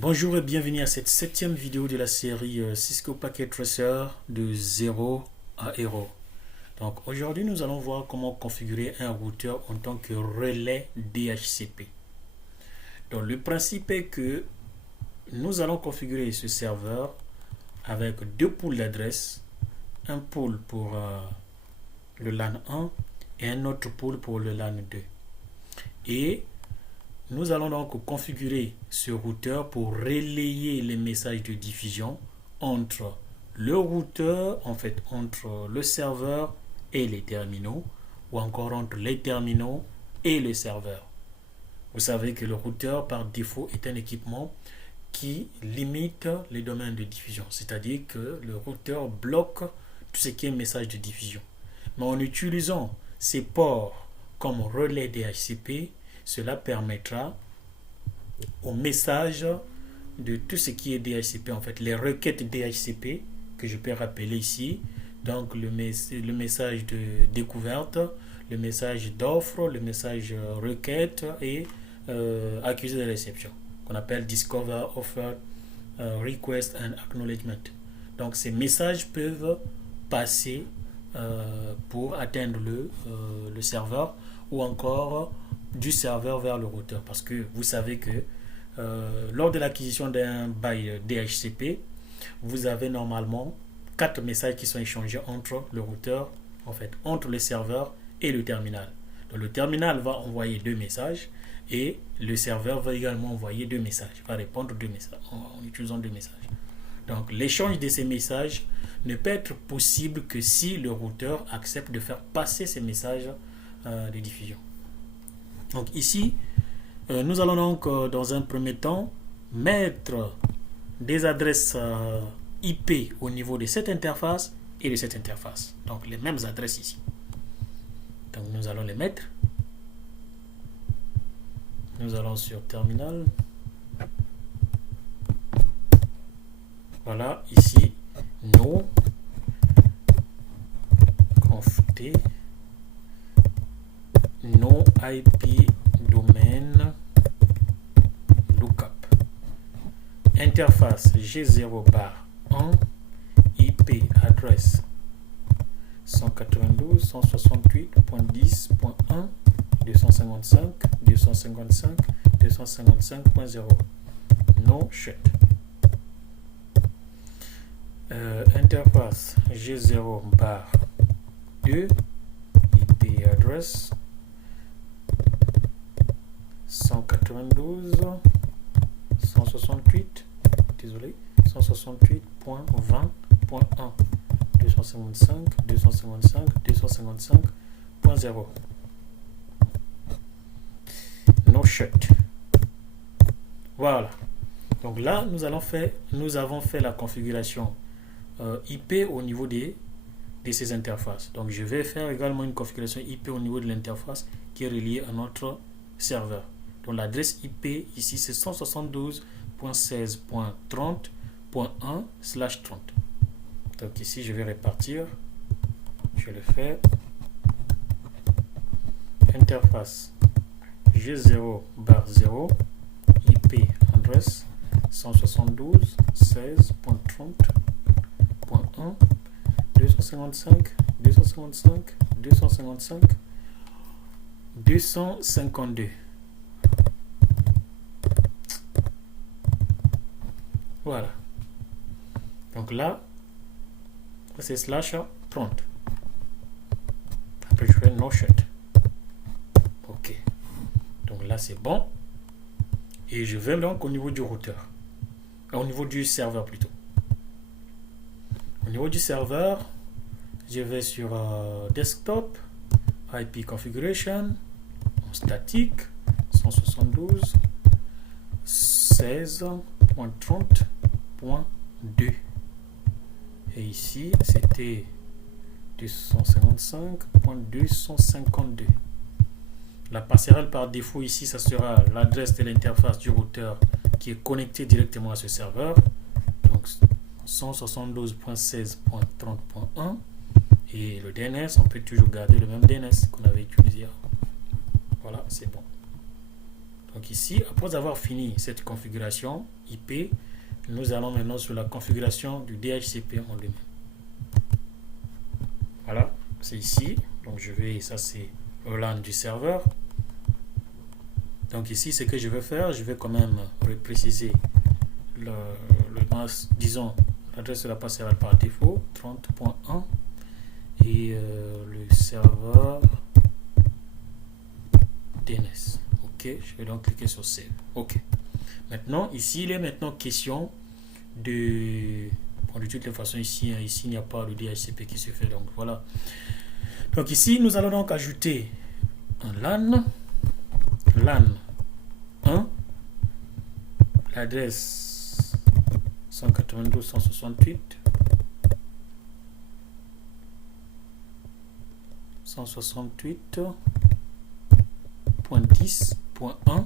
Bonjour et bienvenue à cette septième vidéo de la série Cisco Packet Tracer de 0 à Hero. Donc aujourd'hui nous allons voir comment configurer un routeur en tant que relais DHCP. Donc le principe est que nous allons configurer ce serveur avec deux pools d'adresses, un pool pour le LAN 1 et un autre pool pour le LAN 2. Et nous allons donc configurer ce routeur pour relayer les messages de diffusion entre le routeur, entre le serveur et les terminaux, ou encore entre les terminaux et le serveur. Vous savez que le routeur, par défaut, est un équipement qui limite les domaines de diffusion, c'est-à-dire que le routeur bloque tout ce qui est message de diffusion. Mais en utilisant ces ports comme relais DHCP, cela permettra au message de tout ce qui est DHCP, les requêtes DHCP que je peux rappeler ici, donc le message de découverte, le message d'offre, le message requête et accusé de réception, qu'on appelle Discover, Offer, Request and Acknowledgement. Donc ces messages peuvent passer pour atteindre le serveur ou encore du serveur vers le routeur, parce que vous savez que lors de l'acquisition d'un bail DHCP, vous avez normalement 4 messages qui sont échangés entre le routeur, entre le serveur et le terminal. Donc le terminal va envoyer 2 messages et le serveur va également envoyer 2 messages, va répondre 2 messages en utilisant 2 messages. Donc l'échange de ces messages ne peut être possible que si le routeur accepte de faire passer ces messages de diffusion. Donc ici, nous allons donc dans un premier temps mettre des adresses IP au niveau de cette interface et de cette interface. Donc les mêmes adresses ici. Donc nous allons les mettre. Nous allons sur terminal. Voilà, ici, no conft no IP domaine lookup. Interface G0 bar 1 IP adresse 192.168.10.1 255.255.255.0 no shut. Interface G0 bar 2 IP adresse 168.20.1 255.255.255.0 no shut. Voilà. Donc là, nous avons fait la configuration IP au niveau de ces interfaces. Donc je vais faire également une configuration IP au niveau de l'interface qui est reliée à notre serveur. Donc l'adresse IP ici c'est 172.16.30.1/30. Donc ici je vais répartir. Je le fais. Interface G0 bar 0 IP adresse 172.16.30.1 255.255.252. Voilà. Donc là, c'est /30. Après, je fais no shut. OK. Donc là, c'est bon. Et je vais donc au niveau du routeur. Au niveau du serveur plutôt. Au niveau du serveur, je vais sur desktop, IP configuration, statique, 172.16.30.2. Et ici, c'était 255.252. La passerelle par défaut ici, ça sera l'adresse de l'interface du routeur qui est connectée directement à ce serveur. Donc 172.16.30.1 et le DNS, on peut toujours garder le même DNS qu'on avait utilisé. Voilà, c'est bon. Donc ici, après avoir fini cette configuration IP, nous allons maintenant sur la configuration du DHCP en lui-même. Voilà, c'est ici. Donc je vais, ça c'est le LAN du serveur. Donc ici, ce que je vais faire, je vais quand même préciser le disons, l'adresse de la passerelle par défaut, 30.1 et le serveur DNS. Ok, je vais donc cliquer sur Save. Ok. Maintenant, ici, il est maintenant question de... Bon, de toutes les façons, ici, il n'y a pas le DHCP qui se fait. Donc, voilà. Donc, ici, nous allons donc ajouter un LAN. LAN 1. L'adresse 192.168.10.1.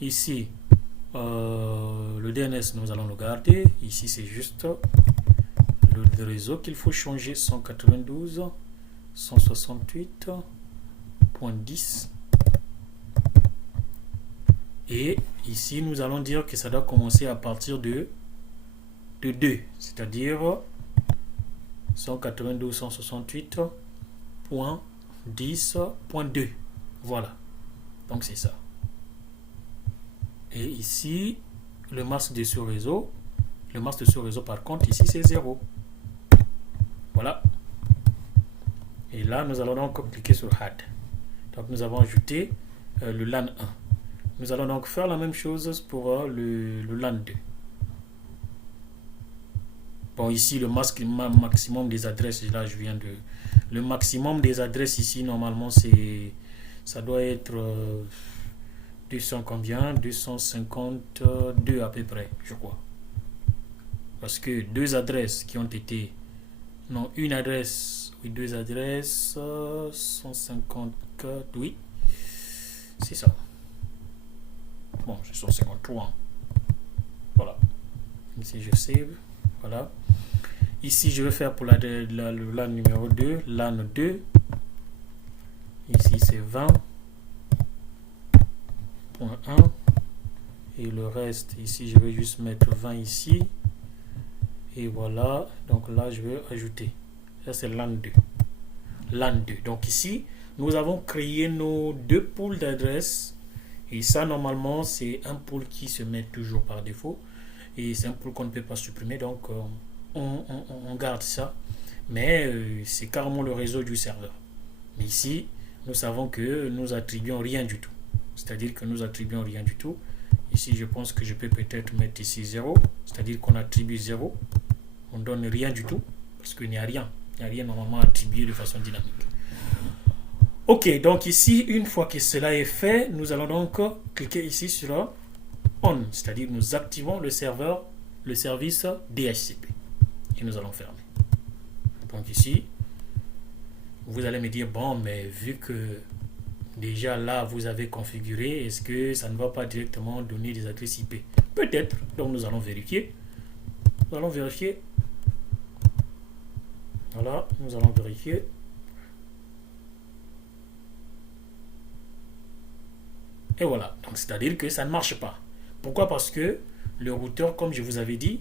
Ici, le DNS, nous allons le garder. Ici, c'est juste le réseau qu'il faut changer, 192.168.10. Et ici, nous allons dire que ça doit commencer à partir de 2, c'est-à-dire 192.168.10.2. Voilà. Donc, c'est ça. Et ici, le masque de ce réseau, par contre, ici, c'est 0. Voilà. Et là, nous allons donc cliquer sur Add. Donc, nous avons ajouté le LAN 1. Nous allons donc faire la même chose pour le LAN 2. Bon, ici, le maximum des adresses, là, je viens de... Le maximum des adresses ici, normalement, ça doit être 200 combien? 252 à peu près, je crois. Parce que deux adresses qui ont été... Non, une adresse... Oui, deux adresses... 154... Oui, c'est ça. Bon, c'est 153. Voilà. Ici, je save. Voilà. Ici, je vais faire pour le LAN numéro 2. LAN 2. Ici, c'est 20.1. Et le reste, ici, je vais juste mettre 20 ici. Et voilà. Donc là, je vais ajouter. Ça, c'est LAN 2. LAN 2. Donc ici, nous avons créé nos deux pools d'adresses. Et ça, normalement, c'est un pool qui se met toujours par défaut. Et c'est un pool qu'on ne peut pas supprimer. Donc, on garde ça. Mais c'est carrément le réseau du serveur. Mais ici, nous savons que nous attribuons rien du tout. C'est-à-dire que nous attribuons rien du tout. Ici, je pense que je peux peut-être mettre ici 0. C'est-à-dire qu'on attribue 0. On ne donne rien du tout. Parce qu'il n'y a rien. Il n'y a rien normalement attribué de façon dynamique. Ok, donc ici, une fois que cela est fait, nous allons donc cliquer ici sur On, c'est-à-dire nous activons le serveur, le service DHCP. Et nous allons fermer. Donc ici, vous allez me dire, bon, mais vu que déjà là, vous avez configuré, est-ce que ça ne va pas directement donner des adresses IP? Peut-être, donc nous allons vérifier. Nous allons vérifier. Voilà, nous allons vérifier. Et voilà, donc c'est-à-dire que ça ne marche pas. Pourquoi? Parce que le routeur, comme je vous avais dit,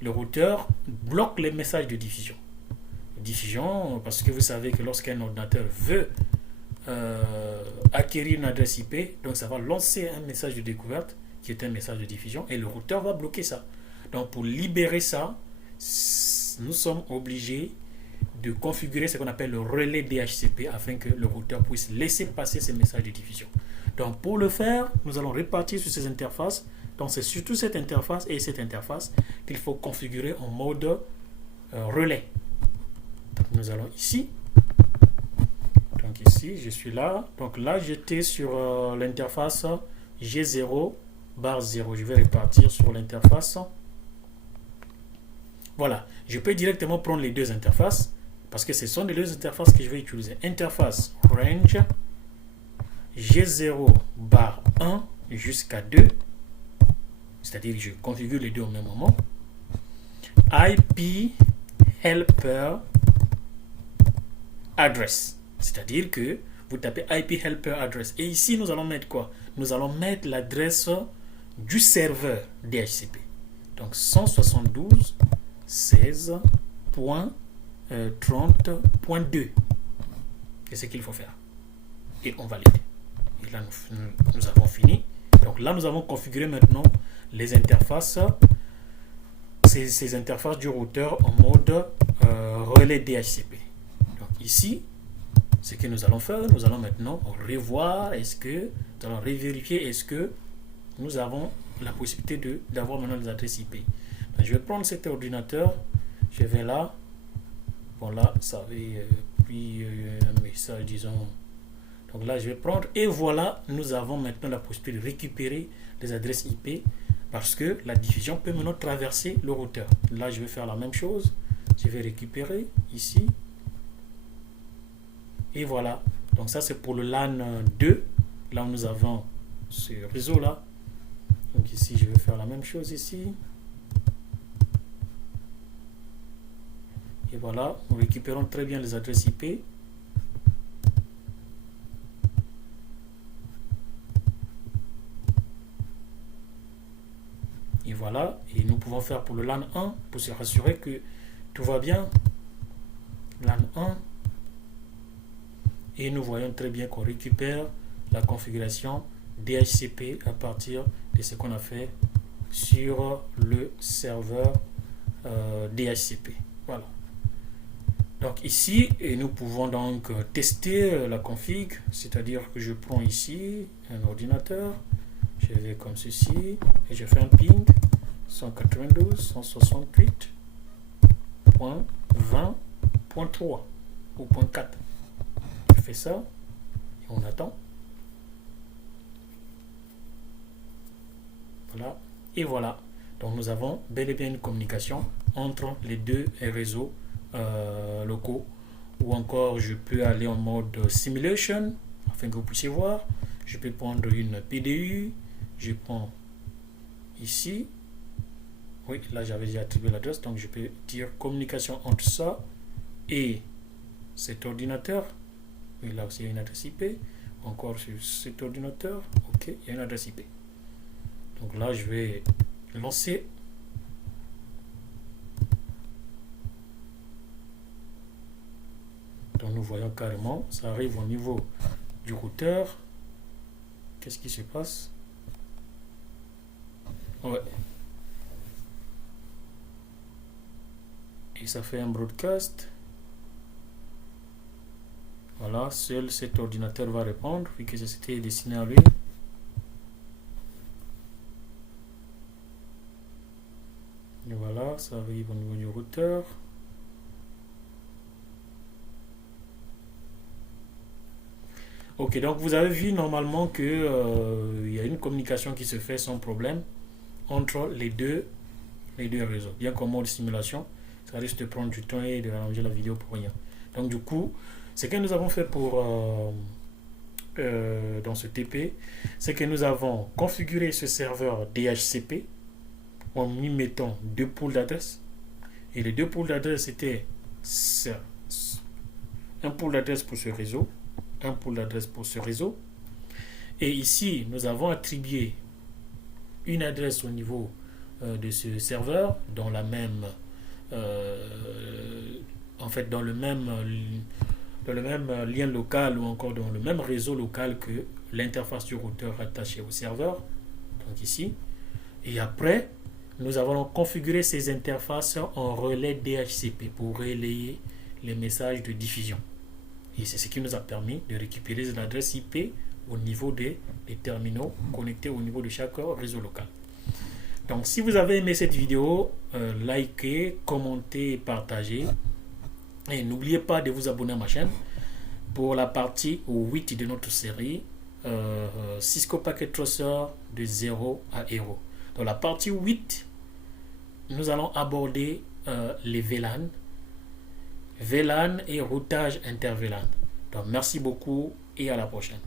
le routeur bloque les messages de diffusion. Diffusion, parce que vous savez que lorsqu'un ordinateur veut acquérir une adresse IP, donc ça va lancer un message de découverte qui est un message de diffusion et le routeur va bloquer ça. Donc pour libérer ça, nous sommes obligés de configurer ce qu'on appelle le relais DHCP afin que le routeur puisse laisser passer ces messages de diffusion. Donc pour le faire, nous allons répartir sur ces interfaces. Donc c'est surtout cette interface et cette interface qu'il faut configurer en mode relais. Donc nous allons ici. Donc ici, je suis là. Donc là, j'étais sur l'interface G0 barre 0. Je vais répartir sur l'interface. Voilà. Je peux directement prendre les deux interfaces parce que ce sont les deux interfaces que je vais utiliser. Interface range G0 barre 1 jusqu'à 2, c'est-à-dire que je configure les deux au même moment. IP helper address, c'est-à-dire que vous tapez IP helper address et ici nous allons mettre quoi? nous allons mettre l'adresse du serveur DHCP. Donc 172.16.30.2. C'est ce qu'il faut faire. Et on valide. Et là, nous avons fini. Donc là, nous avons configuré maintenant les interfaces, ces interfaces du routeur en mode relais DHCP. Donc ici, ce que nous allons faire, nous allons maintenant revoir, nous allons revérifier est-ce que nous avons la possibilité d'avoir maintenant les adresses IP. Donc, je vais prendre cet ordinateur, je vais là, bon là, ça avait pris un message, disons. Donc là, je vais prendre, et voilà, nous avons maintenant la possibilité de récupérer les adresses IP parce que la diffusion peut maintenant traverser le routeur. Là, je vais faire la même chose. Je vais récupérer ici. Et voilà. Donc ça, c'est pour le LAN 2. Là, nous avons ce réseau-là. Donc ici, je vais faire la même chose ici. Et voilà, nous récupérons très bien les adresses IP. Et voilà, et nous pouvons faire pour le LAN 1 pour se rassurer que tout va bien. LAN 1. Et nous voyons très bien qu'on récupère la configuration DHCP à partir de ce qu'on a fait sur le serveur DHCP. Voilà. Donc ici, et nous pouvons donc tester la config, c'est-à-dire que je prends ici un ordinateur. Je vais comme ceci et je fais un ping 192.168.20.3 ou .4. Je fais ça et on attend. Voilà. Et voilà. Donc nous avons bel et bien une communication entre les deux réseaux locaux. Ou encore je peux aller en mode simulation afin que vous puissiez voir. Je peux prendre une PDU. Je prends ici. Oui, là j'avais déjà attribué l'adresse. Donc je peux dire communication entre ça et cet ordinateur. Oui, là aussi il y a une adresse IP. Encore sur cet ordinateur. Ok, il y a une adresse IP. Donc là je vais lancer. Donc nous voyons carrément, ça arrive au niveau du routeur. Qu'est-ce qui se passe? Ouais. Et ça fait un broadcast. Voilà, seul cet ordinateur va répondre, vu que c'était destiné à lui. Et voilà, ça arrive au niveau du routeur. Ok, donc vous avez vu normalement que il y a une communication qui se fait sans problème entre les deux réseaux. Bien qu'en mode simulation, ça risque de prendre du temps et de rallonger la vidéo pour rien. Donc du coup, ce que nous avons fait pour dans ce TP, c'est que nous avons configuré ce serveur DHCP en y mettant deux pools d'adresses. Et les deux pools d'adresses étaient un pool d'adresses pour ce réseau, un pool d'adresses pour ce réseau. Et ici, nous avons attribué une adresse au niveau de ce serveur dans la même en fait dans le même lien local ou encore dans le même réseau local que l'interface du routeur rattachée au serveur, donc ici. Et après, nous avons configuré ces interfaces en relais DHCP pour relayer les messages de diffusion. Et c'est ce qui nous a permis de récupérer les adresses IP au niveau des terminaux connectés au niveau de chaque réseau local. Donc si vous avez aimé cette vidéo, likez, commentez et partagez. Et n'oubliez pas de vous abonner à ma chaîne pour la partie 8 de notre série Cisco Packet Tracer de 0 à Hero. Dans la partie 8, nous allons aborder les VLAN et routage inter-VLAN. Donc merci beaucoup et à la prochaine.